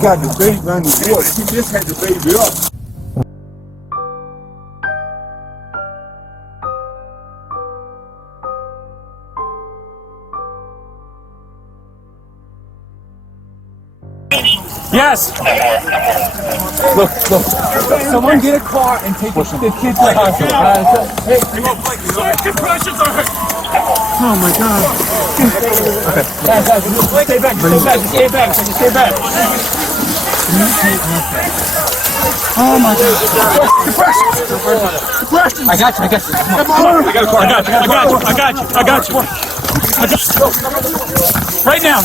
got the baby on the board. She just had the baby up. Yes. Look. Someone get a car and take the kid to the hospital. Hey, Compressions are hurt. oh my God. Stay back. Stay back. Oh my God. I got you. Come on. I got a car. I got you. Right now.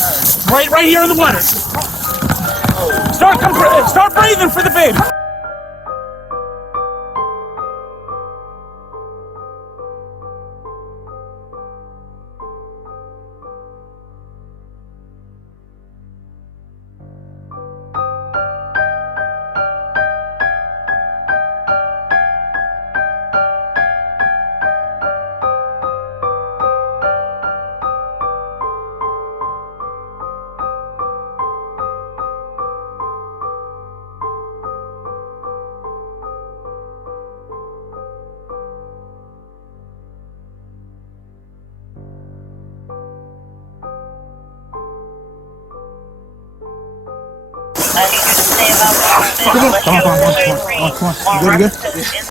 Right here in the bladder. Start breathing for the baby. Come on. You good?